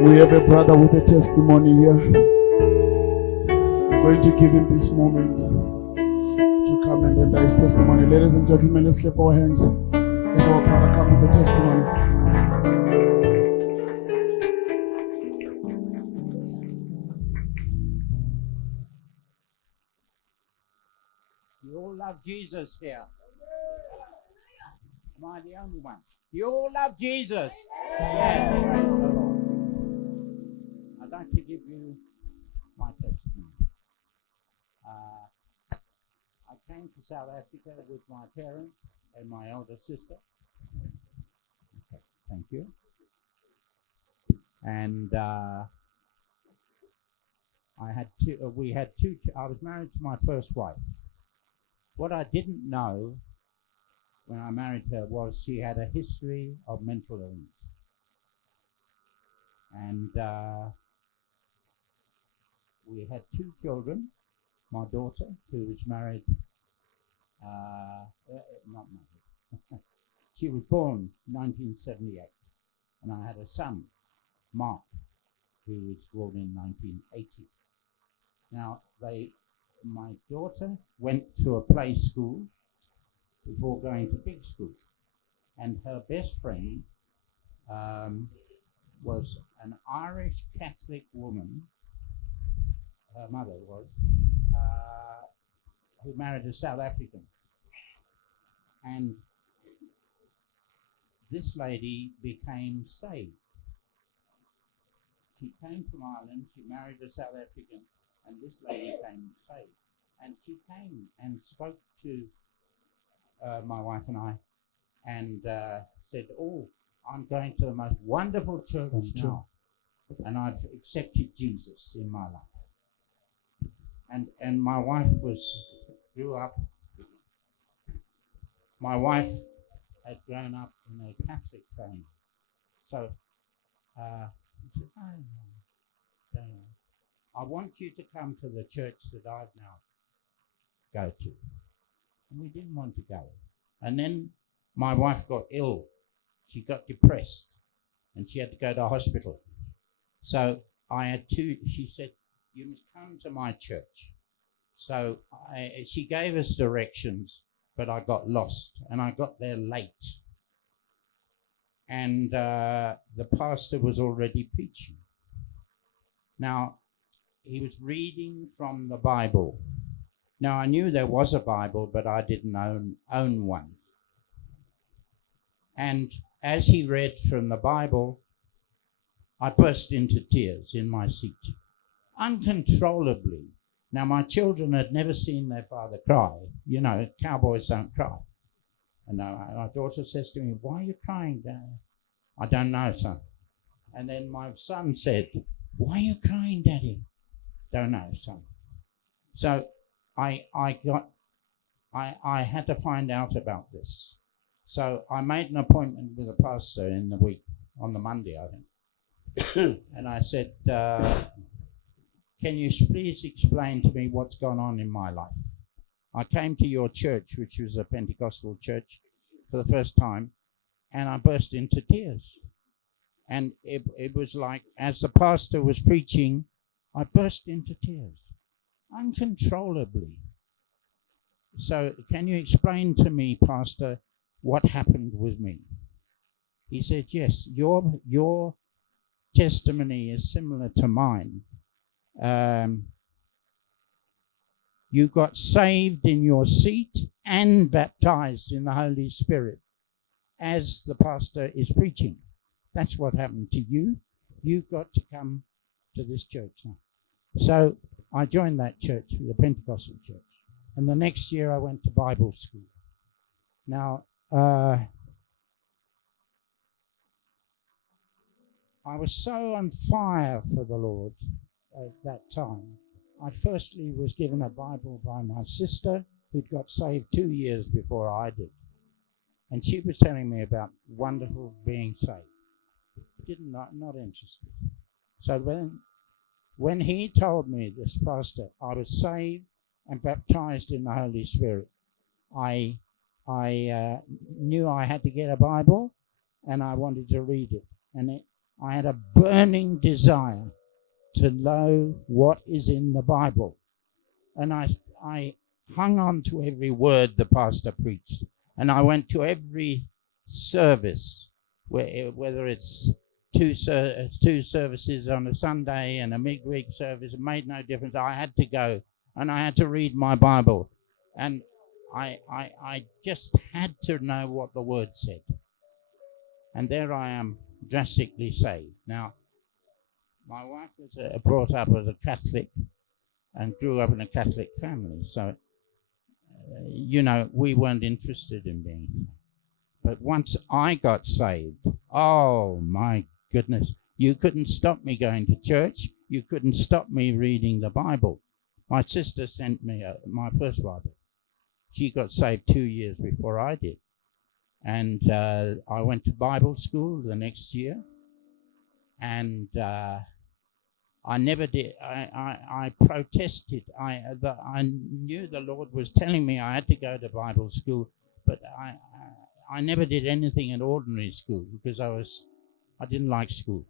We have a brother with a testimony here. I'm going to give him this moment to come and render his testimony. Ladies and gentlemen, let's clap our hands as our brother comes with the testimony. You all love Jesus here. Am I the only one? You all love Jesus. Yes, praise the Lord. I'd like to give you my testimony. I came to South Africa with my parents and my elder sister. Okay, thank you. And I was married to my first wife. What I didn't know when I married her was she had a history of mental illness. And we had 2 children. My daughter, who was married, not married. She was born 1978. And I had a son, Mark, who was born in 1980. Now, my daughter went to a play school before going to big school, and her best friend was an Irish Catholic woman, her mother was, who married a South African. And this lady became saved. She came from Ireland, she married a South African, and this lady came saved. And she came and spoke to my wife and I, and said, "Oh, I'm going to the most wonderful church now, and I've accepted Jesus in my life." And my wife grew up. My wife had grown up in a Catholic family, so she said, "No, I want you to come to the church that I've now go to." And we didn't want to go. And then my wife got ill. She got depressed, and she had to go to hospital. So she said, "You must come to my church." So she gave us directions, but I got lost, and I got there late. And the pastor was already preaching. Now, he was reading from the Bible. Now, I knew there was a Bible, but I didn't own one. And as he read from the Bible, I burst into tears in my seat, uncontrollably. Now, my children had never seen their father cry. You know, cowboys don't cry. And my daughter says to me, "Why are you crying, Dad?" "I don't know, son." And then my son said, "Why are you crying, Daddy?" "Don't know, son." So I had to find out about this. So I made an appointment with a pastor in the week, on the Monday, I think. And I said, "Can you please explain to me what's gone on in my life? I came to your church, which was a Pentecostal church, for the first time, and I burst into tears. And it was like, as the pastor was preaching, I burst into tears, uncontrollably. So can you explain to me, Pastor, what happened with me?" He said, "Yes, your testimony is similar to mine. You got saved in your seat and baptized in the Holy Spirit as the pastor is preaching. That's what happened to you. You've got to come to this church now." So I joined that church, the Pentecostal church. And the next year I went to Bible school. Now, I was so on fire for the Lord at that time. I firstly was given a Bible by my sister, who'd got saved 2 years before I did. And she was telling me about wonderful being saved. Not interested. So when he told me, this pastor, I was saved and baptized in the Holy Spirit, I knew I had to get a Bible, and I wanted to read it. And I had a burning desire to know what is in the Bible. And I hung on to every word the pastor preached. And I went to every service, whether it's two services on a Sunday and a midweek service. It made no difference. I had to go, and I had to read my Bible. And I just had to know what the word said. And there I am, drastically saved. Now, my wife was brought up as a Catholic and grew up in a Catholic family. So, we weren't interested in being. But once I got saved, oh my goodness, you couldn't stop me going to church. You couldn't stop me reading the Bible. My sister sent me my first Bible. She got saved 2 years before I did. And I went to Bible school the next year. And I never did. I protested. I knew the Lord was telling me I had to go to Bible school, but I never did anything in ordinary school because I didn't like school.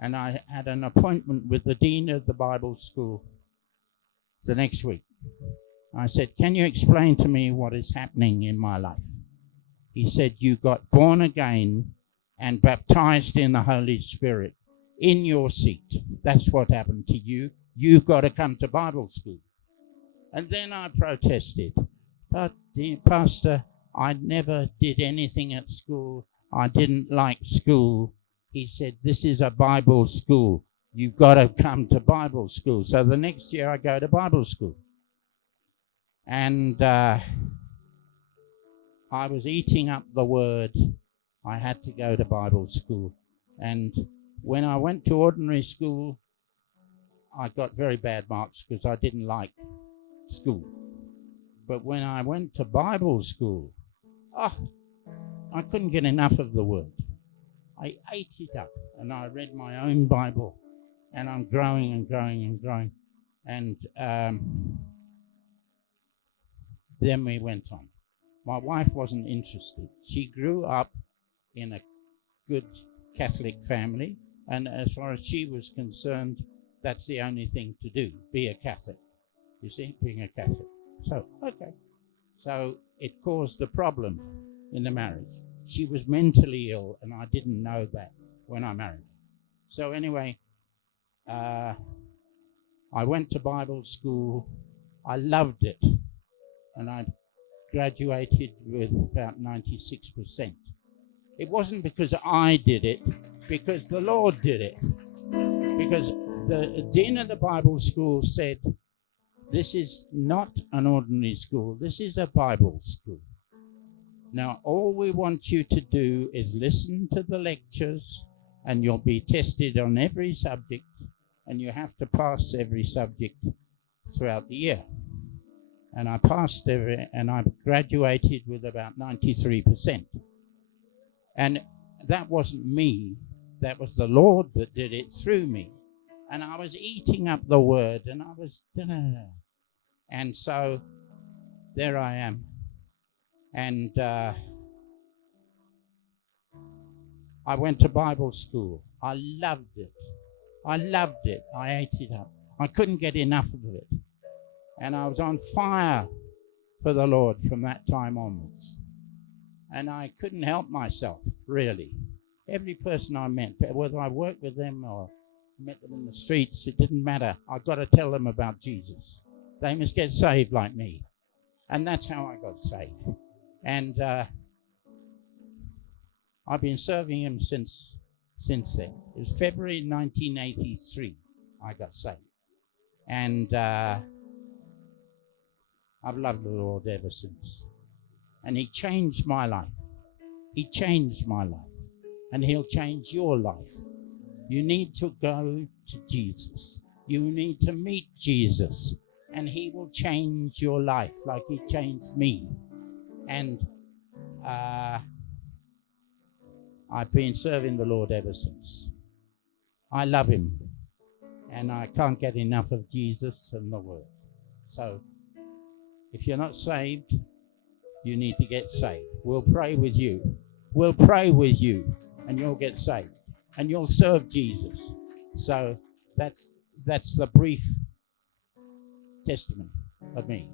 And I had an appointment with the dean of the Bible school the next week. I said, "Can you explain to me what is happening in my life?" He said, "You got born again and baptized in the Holy Spirit in your seat. That's what happened to you. You've got to come to Bible school." And then I protested. "But, the pastor, I never did anything at school. I didn't like school." He said, "This is a Bible school. You've got to come to Bible school." So the next year I go to Bible school. And I was eating up the word. I had to go to Bible school. And when I went to ordinary school, I got very bad marks because I didn't like school. But when I went to Bible school, I couldn't get enough of the word. I ate it up, and I read my own Bible, and I'm growing and growing and growing. And then we went on. My wife wasn't interested. She grew up in a good Catholic family, and as far as she was concerned, that's the only thing to do, be a Catholic. You see, being a Catholic. So, okay. So it caused a problem in the marriage. She was mentally ill, and I didn't know that when I married her. So anyway, I went to Bible school. I loved it, and I graduated with about 96%. It wasn't because I did it, because the Lord did it. Because the dean of the Bible school said, "This is not an ordinary school, this is a Bible school. Now all we want you to do is listen to the lectures, and you'll be tested on every subject, and you have to pass every subject throughout the year." And I passed and I graduated with about 93%. And that wasn't me, that was the Lord that did it through me. And I was eating up the word, and I was, and so there I am. And I went to Bible school. I loved it. I loved it. I ate it up. I couldn't get enough of it. And I was on fire for the Lord from that time onwards. And I couldn't help myself, really. Every person I met, whether I worked with them or met them in the streets, it didn't matter. I've got to tell them about Jesus. They must get saved like me. And that's how I got saved. And I've been serving him since then. It was February 1983 I got saved. And I've loved the Lord ever since. And he changed my life. He changed my life. And he'll change your life. You need to go to Jesus. You need to meet Jesus. And he will change your life like he changed me. And I've been serving the Lord ever since. I love him. And I can't get enough of Jesus and the Word. So, if you're not saved, you need to get saved. We'll pray with you. We'll pray with you, and you'll get saved. and you'll serve Jesus. So that's the brief testimony of me.